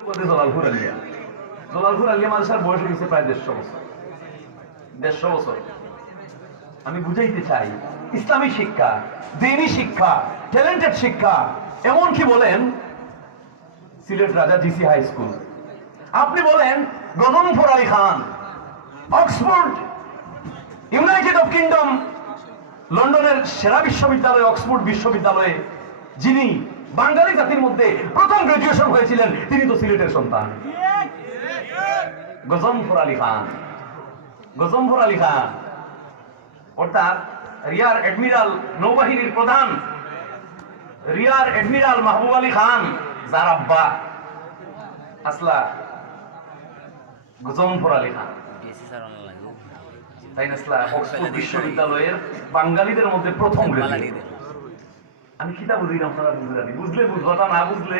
জলালপুর আলিয়া মাদ্রাসার বয়স হয়েছে প্রায় 150 বছর। আমি বুঝাইতে চাই ইসলামী শিক্ষা, দ্বীনি শিক্ষা, ট্যালেন্টেড শিক্ষা। এমনকি বলেন সিলেট রাজা জিসি হাই স্কুল, আপনি বলেন Ghazanfar Ali Khan, Oxford, United of kingdom, লন্ডনের সেরা বিশ্ববিদ্যালয় অক্সফোর্ড বিশ্ববিদ্যালয়ে যিনি বাঙালি জাতির মধ্যে প্রথম গ্রাজুয়েশন হয়েছিলেন, তিনি তো সিলেটের সন্তান। গজনফর আলী খান, গজনফর আলী খান অর্থাৎ রিয়ার অ্যাডমিরাল, নৌবাহিনীর প্রধান রিয়ার অ্যাডমিরাল মাহবুব আলী খান, যার আব্বা আসলা গজনফর আলী খান, তাই না? অক্সফোর্ড বিশ্ববিদ্যালয়ের বাঙালিদের মধ্যে প্রথম গ্রাজুয়েট। আমি কিতা বুঝি না, আপনারা বুঝলেন, বুঝলে বুঝবা, না বুঝলে